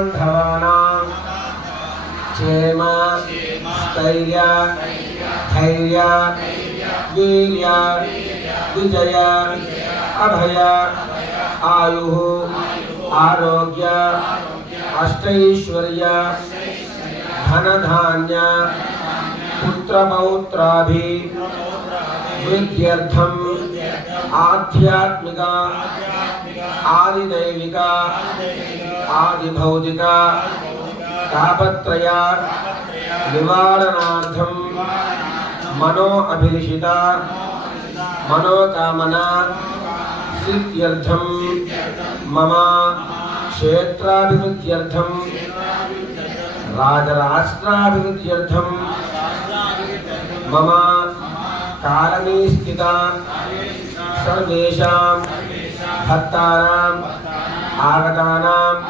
बान्धवानां क्षेम स्थैर्य धैर्य वीर्य विजय अभय आयुः आरोग्य अष्टैश्वर्य धनधान्य पुत्रपौत्राभिवृद्ध्यर्थम् आध्यात्मिक आदिदैविक आदिभौतिक तापत्रय निवारणार्थं मनो अभिलिषित मनोकामना सिद्ध्यर्थं मम क्षेत्राभिवृद्ध्यर्थं राजराष्ट्राभिवृद्ध्यर्थं मम कारणे स्थित सर्वेषां भक्तानाम् आगतानाम्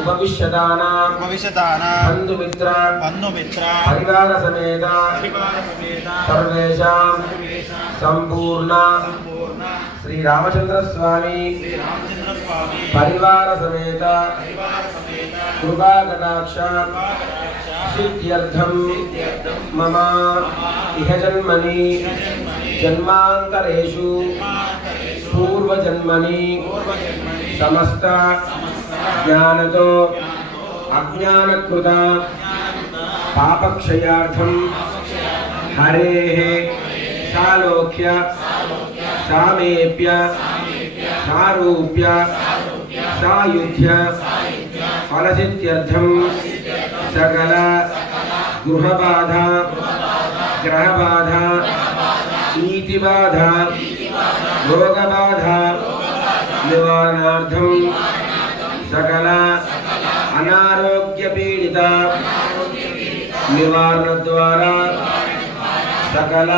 उपविश्यतानां बन्धुमित्र परिवार समेत सर्वेषां संपूर्ण श्री रामचंद्र स्वामी परिवार समेत कृपा कटाक्ष सिद्ध्यर्थं मम इह जन्मनि जन्मान्तरेषु पूर्वजन्मनि समस्त ज्ञानतो अज्ञानकृत पापक्षयार्थं हरेः सालोक्य सामेप्य सारूप्य सायुध्य फलसिद्ध्यर्थं सकल गृहबाधा ग्रहबाधा नीतिबाधा रोगबाधा निवारणार्थं सकल अनारोग्य पीड़ित निवारण द्वारा सकल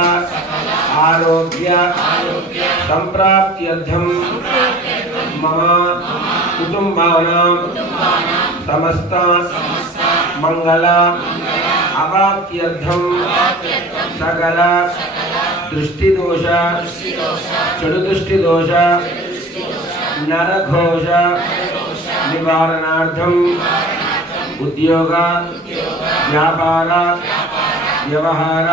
आरोग्य संप्राप्त्यर्थं मम कुटुंबानां समस्त मंगल अवाप्त्यर्थं सकल दृष्टिदोष चडुदृष्टिदोष नरघोष निवारणार्थं उद्योग व्यापार व्यवहार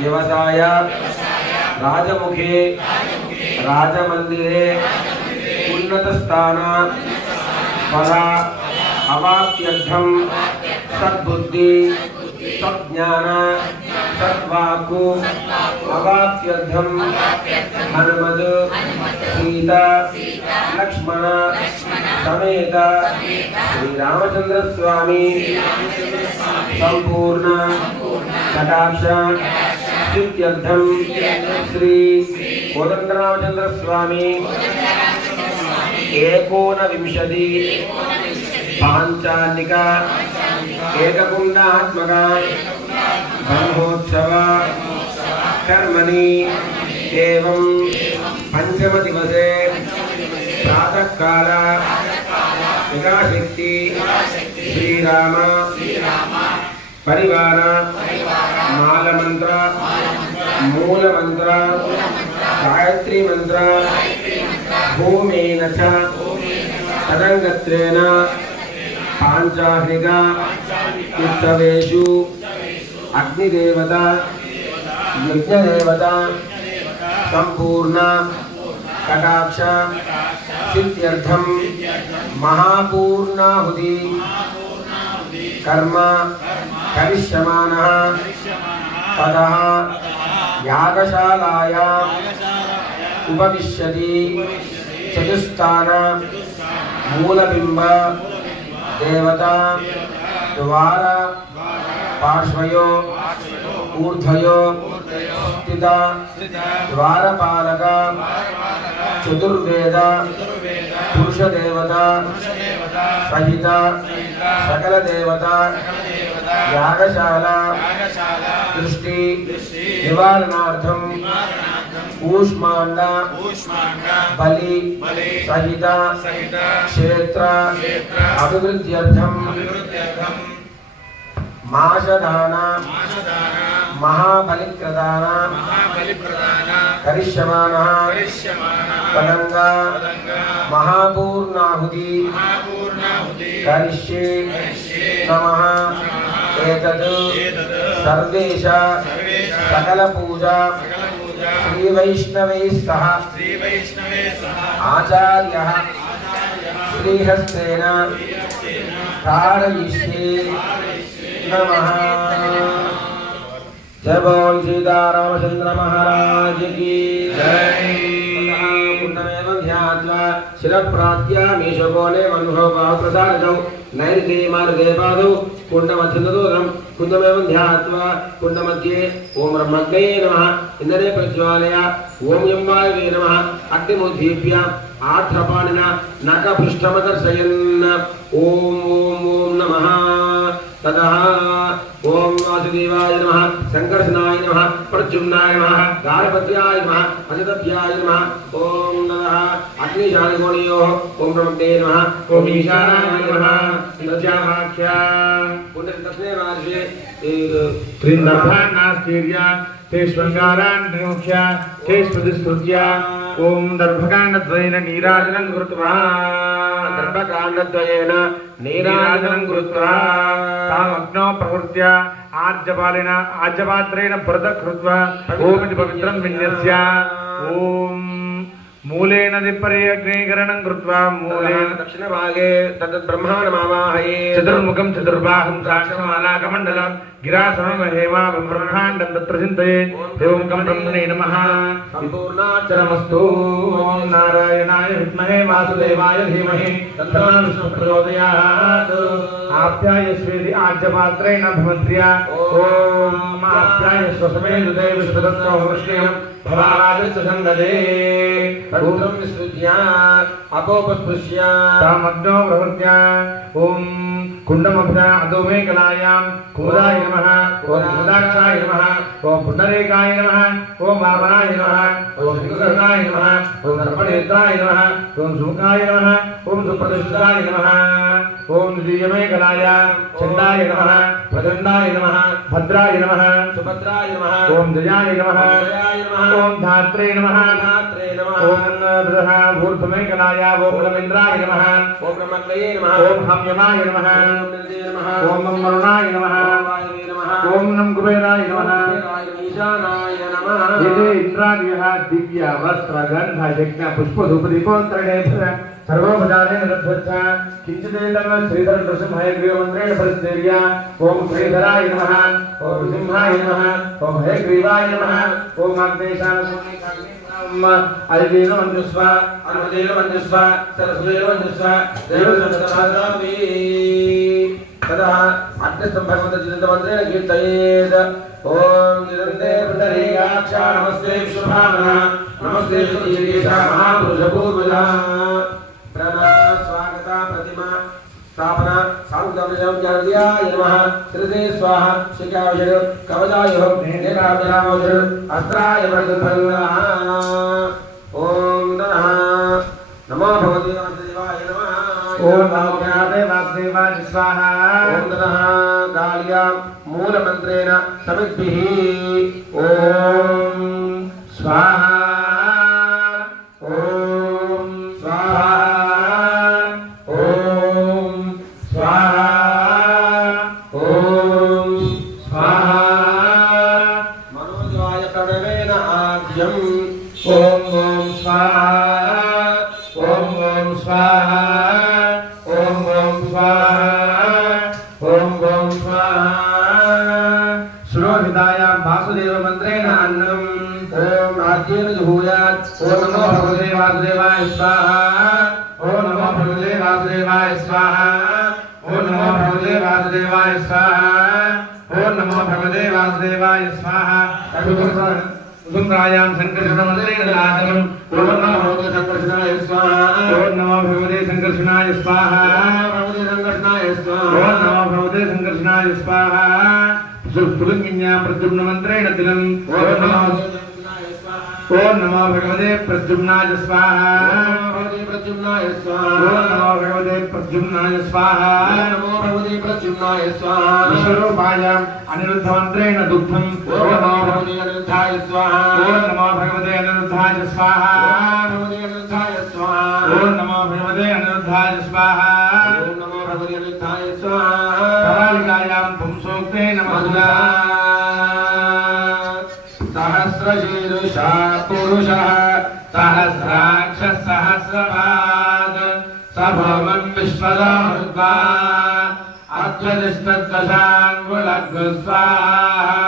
व्यवसाय राजमुखे राजमंदिरे उन्नतस्थान फल अवाप्त्यर्थं सद्बुद्धि सज्ञान सद्वाक्कु अवाप्त्यर्थं हनुमद सीता लक्ष्मण समेत श्री रामचंद्र स्वामी संपूर्ण कटाक्ष सिद्ध्यर्थं श्री कोदंडरामचंद्र स्वामी एकोनविंशति पांचालिक एककुंडात्मक ब्रह्मोत्सव कर्मणि एवं पंचम दिवसे प्रातः काल यथाशक्ति श्रीराम परिवार माल मंत्र मूल मंत्र गायत्री मंत्र होमेन च तदंगत्रेण पांचाह्निक उत्सवेषु अग्निदेवता यज्ञदेवता संपूर्ण कटाक्ष सिद्ध्यर्थं महापूर्णाहुति कर्म करिष्यमानः ततः यागशालायाम् उपविश्यति चतुष्स्थान मूलबिंब देवता द्वार पार्श्वयो ऊर्ध्वयो स्थिता द्वारपालक चतुर्वेद पुरुष देवता सहित सकल देवता यागशाला दृष्टि निवारणार्थं ऊष्मांड बलि सहित क्षेत्र अभिवृद्ध्यर्थं माषदान महाबलिप्रदान करिष्यमानः पदंगा महापूर्णाहुति करिष्ये नमः एतद् सर्वेश सकल पूजा श्री वैष्णवैः सह आचार्यः श्रीहस्तेन कारयिष्ये नमः। जय बोल सीतारामचंद्र महाराज की जय। पुण्यमेव ध्यात्वा शिरप्रात्यामीश बोले मनुहो बाहुप्रसादौ नैर्गे मार्गे पादौ कुण्डमध्यदूरं कुण्डमेव ध्यात्वा कुण्डमध्ये ओम ब्रह्मज्ञे नमः इंद्रे प्रज्वालय ओम यम्बाय नमः अग्निमुद्धीप्य आध्रपाणिना नखपृष्ठमदर्शयन् ओम ओम ओम नमः ततः ओम वासुदेवाय नमः संकर्षणाय नमः प्रद्युम्नाय नमः गार्भद्राय नमः अजदभ्याय नमः ओम नमः अग्निशालिकोणयोः ओम ब्रह्मणे नमः ओम ईशानाय नमः तस्याख्या पुण्यतस्मै वार्षे त्रिन्दर्भान्नास्तीर्या ते श्वङ्गारान् निमुख्य ते स्मृतिस्तुत्य ओम दर्भकाण्डद्वयेन नीराजनं कृत्वा दर्भकाण्डद्वयेन नीराजनं कृत्वा तामग्नौ प्रवृत्य आर्जपालेन आर्जपात्रेण व्रतं कृत्वा ओम इति पवित्रं विन्यस्य ओम मूलेन दिपरे अग्निकरणं कृत्वा मूलेन दक्षिणभागे तद् ब्रह्माणमावाहये चतुर्मुखं चतुर्बाहुं साक्षमालाकमण्डलं गिरासमहेमा ब्रह्माण्डं तत्र चिन्तये एवं ब्रह्मणे नमः सम्पूर्णाचरमस्तु। ओम नारायणाय विद्महे वासुदेवाय धीमहि तन्नो विष्णुः प्रचोदयात्। आप्यायस्वेति आज्यपात्रेण भवन्त्र्या ओम आप्यायस्व समेदुदे विश्वदत्तो वृष्ण्यं भवादस्य संगदे रुद्रं विसृज्य अपोपस्पृश्य तामग्नो प्रवृत्य ओम कुण्डमभ्य अधोमे कलायां कुमुदाय नमः ओम कुमुदाक्षाय नमः ओम पुण्डरीकाय नमः ओम वामनाय नमः ओम विकर्णाय नमः ओम दर्पणेत्राय नमः ओम सुमुखाय नमः ओम सुप्रतिष्ठाय नमः ओम द्वितीयमे कलायां चण्डाय नमः प्रचण्डाय नमः भद्राय नमः सुभद्राय नमः ओम जयाय नमः ओम धात्रे नमः ओम बृहः ऊर्ध्वमे कलायां ओम रवीन्द्राय नमः ओम ब्रह्मज्ञये नमः ओम हम्यमाय नमः ओम मरुणाय नमः ओम नम कुबेराय नमः ईशानाय नमः। ये इंद्रादयः दिव्य वस्त्र गंध यज्ञ पुष्प धूप दीपोत्तरणेभ्यः सर्वोपचारेण दत्तच्च किंचिदेव श्रीधर नृसिंहाय मंत्रेण परिस्तेर्य ओम श्रीधराय नमः ओम सिंहाय नमः ओम हयग्रीवाय नमः ओम अग्नेशान अरिवेण वंदस्व अनुदेव वंदस्व सरस्वतीव वंदस्व देवसंतधामी तदा अग्निस्तंभगवतजितमन्त्रेण कीर्तयेत् ओम निरन्ते पुण्डरीकाक्षा नमस्ते विश्वभावना नमस्ते श्रीशा महापुरुषपूर्वजा प्रणव स्वागता प्रतिमा स्थापना साङ्गमजं ज्ञानदियाय नमः श्रीते स्वाहा शिखावशर कवचाय नेत्रावजर अस्त्राय वर्धफलः ओम नमः नमो भगवते वासुदेवाय नमः ओम नमो वासुदेवाय स्वाहा ओम नमः गालिया मूल मंत्रेण समिद्भिः ओम स्वाहा ओम स्वाहा ओम स्वाहा ओम स्वाहा मनोजवाय प्रणवेन आद्यम् ओम ओम स्वाहा ओम ओम स्वाहा ओम ओम स्वाहा ओम ओम स्वाहा श्लोहितायां वासुदेव मंत्रेण अन्नम् ओम आद्येन जुहूयात् ओम नमो भगवते वासुदेवाय स्वाहा ओम नमो भगवते वासुदेवाय स्वाहा ओम नमो भगवते वासुदेवाय स्वाहा ओम नमो भगवते वासुदेवाय स्वाहा सुंदरायां संकर्षणमन्त्रेण दातम् ओम नमो भगवते संकर्षणाय स्वाहा ओम नमो भगवते संकर्षणाय स्वाहा ओम नमो भगवते संकर्षणाय स्वाहा सुपुलिंगिन्यां प्रद्युम्न मन्त्रेण तिलम् ओम नमो भगवते संकर्षणाय स्वाहा ओम नमो भगवते प्रद्युम्नाय स्वाहा भगवते प्रद्युम्नाय स्वाहा ओम नमो भगवते प्रद्युम्नाय स्वाहा नमो भगवते प्रद्युम्नाय स्वाहा विश्वरूपाय अनिरुद्धमन्त्रेण दुग्धं ओम नमो भगवते अनिरुद्धाय स्वाहा ओम नमो भगवते अनिरुद्धाय स्वाहा भगवते अनिरुद्धाय स्वाहा ओम नमो भगवते अनिरुद्धाय स्वाहा ओम नमो भगवते अनिरुद्धाय स्वाहा करालिकायां पुंसोक्ते नमः सहस्रशीर्षा पुरुषः सहस्राक्ष सहस्रपाद सभवं विश्वदाहुर्वा अत्यदिष्टदशाङ्गुलग् स्वाहा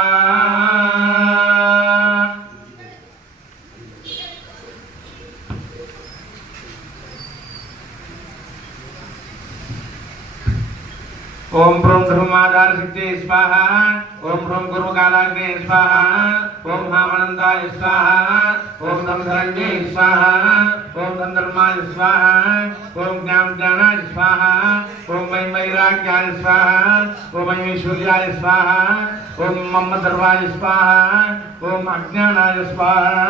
ओम प्रोम धर्माधार सिद्धि स्वाहा ओम प्रोम गुरु कालाग्नि स्वाहा ओम हामनंदाय स्वाहा ओम धर्मधरण्ये स्वाहा ओम धर्माय स्वाहा ओम ज्ञानाय स्वाहा ओम वैराग्याय स्वाहा ओम ऐश्वर्याय स्वाहा ओम मम धर्माय स्वाहा ओम अज्ञानाय स्वाहा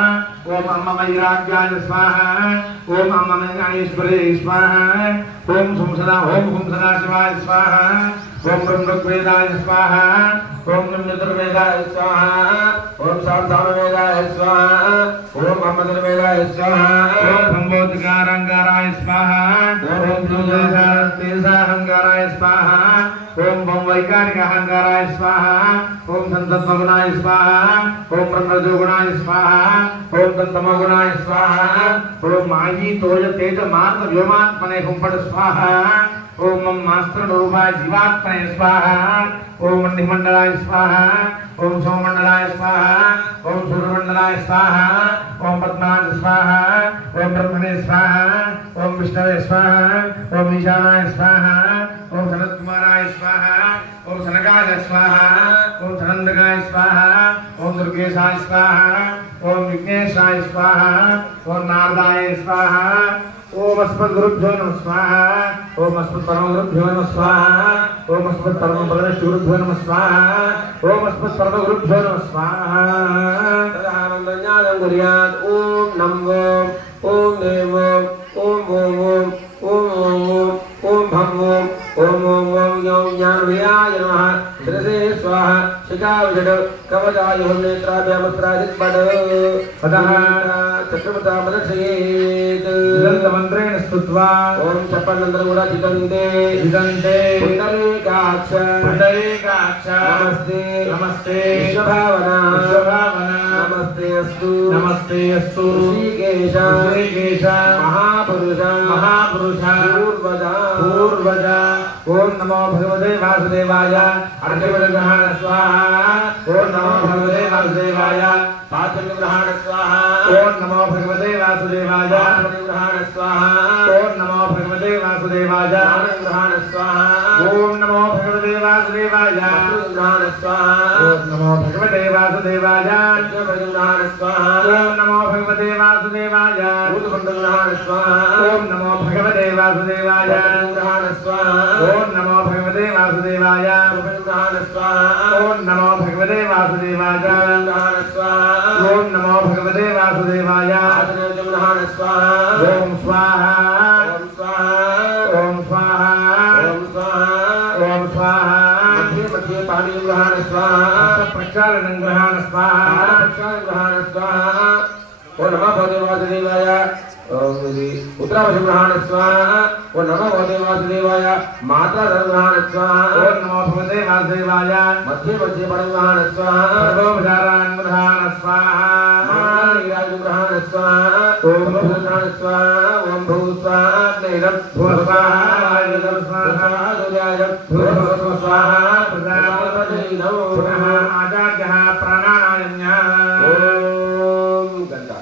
ओम मम वैराग्याय स्वाहा ओम मम ऐश्वर्याय स्वाहा ओम संसदा शिवाय स्वाहा ओम ऋग्वेदाय स्वाहा ओम यजुर्वेदाय स्वाहा ओम सामवेदाय स्वाहा ओम अमृतवेदाय स्वाहा ओम संबोधकाराय स्वाहा ओम तेजाहंकाराय स्वाहा ओम वैकारिकाहंकाराय स्वाहा ओम संतत्वगुणाय स्वाहा ओम ब्रह्मरजोगुणाय स्वाहा ओम तमोगुणाय स्वाहा ओम मायी तोय तेज मार्ग व्योमात्मने हुंपड स्वाहा ओम मास्त्र रूपाय जीवात्मने स्वाहा ओम मंडलाय स्वाहा ओम सोमंडलाय स्वाहा ओम सूर्यमंडलाय स्वाहा ओम पद्मनाथ स्वाहा ओम ब्रह्मणे स्वाहा ओम विष्णवे स्वाहा ओम ईशानाय स्वाहा ओम सनत्कुमाराय स्वाहा ओम सनकाय स्वाहा ओम सनंदकाय स्वाहा ओम दुर्गेशाय स्वाहा ओम विघ्नेशाय स्वाहा ओम नारदाय स्वाहा ओम अस्मद्गुरुभ्यो नमः स्वाहा ओम अस्मत्परमगुरुभ्यो नमः स्वाहा ओम अस्मत्परमपरमेश्वरुभ्यो नमः स्वाहा ओम अस्मत्परमगुरुभ्यो नमः स्वाहा तदानन्दज्ञानं कुर्यात् ओम नमो ओम देवो ओम ओम ओम ओम ओम भं ओम ओम ओम ज्ञानवियाय नमः श्रीसे स्वाहा शिखाविषड कवचाय नेत्राभ्यामस्त्रादिपड पदः चक्रवता मदक्षयेत् मंत्रेण स्तुत्वा ओम चपन्नंदरगुड़ा जितन्ते पुंडरीकाक्ष नमस्ते नमस्ते विश्वभावना नमस्ते अस्तु ऋषिकेश महापुरुष पूर्वज ओम नमो भगवते वासुदेवाय अर्घ्यग्रहण स्वाहा ओम नमो भगवते वासुदेवाय पाचग्रहण स्वाहा ओम नमो भगवते वासुदेवाय ग्रहण स्वाहा ओम नमो भगवते वासुदेवाय ग्रहण स्वाहा ओम नमो भगवते वासुदेवाय ग्रहण स्वाहा ओम नमो भगवते वासुदेवाय ग्रहण स्वाहा ओम नमो भगवते वासुदेवाय ग्रहण स्वाहा ओम नमो भगवते वासुदेवाय ग्रहण स्वाहा ओम नमो भगवते वासुदेवाय ग्रहण स्वाहा ओम नमो भगवते वासुदेवाय ग्रहण स्वाहा ओम नमो भगवते वासुदेवाय ग्रहण स्वाहा ओम स्वाहा ओम स्वाहा ओम स्वाहा ओम स्वाहा ओम स्वाहा मध्ये मध्ये पाणी ग्रहण स्वाहा प्रक्षालनं ग्रहण स्वाहा ग्रहण स्वाहा ओम नमः भगवते वासुदेवाय उत्तरावश ग्रहण स्वाहा ओम नमः भगवते वासुदेवाय माता ग्रहण स्वाहा ओम नमो भगवते वासुदेवाय मध्ये मध्ये पाणी ग्रहण स्वाहा सर्वोपचारान् ग्रहण स्वाहा ग्रहण स्वाहा ओम ग्रहण स्वाहा ओम भू स्वाहा नैरं भू स्वाहा नैरं स्वाहा सूर्याय भू स्वाहा प्रजापतये नमो पुनः आचार्यः प्राणायाम्यः ओम गंगा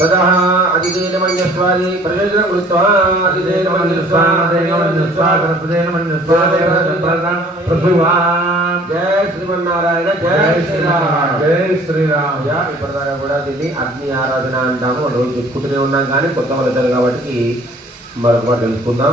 ततः अतिदेन मन्यस्वादि प्रयोजनं कृत्वा अतिदेन मन्यस्वा जय श्रीमन्नारायण जय శ్రీరామ్ జై శ్రీరామ్ ఇప్పటిదాకా కూడా దీన్ని అగ్ని ఆరాధన అంటాము రోజు చెప్పుకుంటూనే ఉన్నాం కానీ కొత్త వాళ్ళు కాబట్టి మరొక మాట తెలుసుకుందాం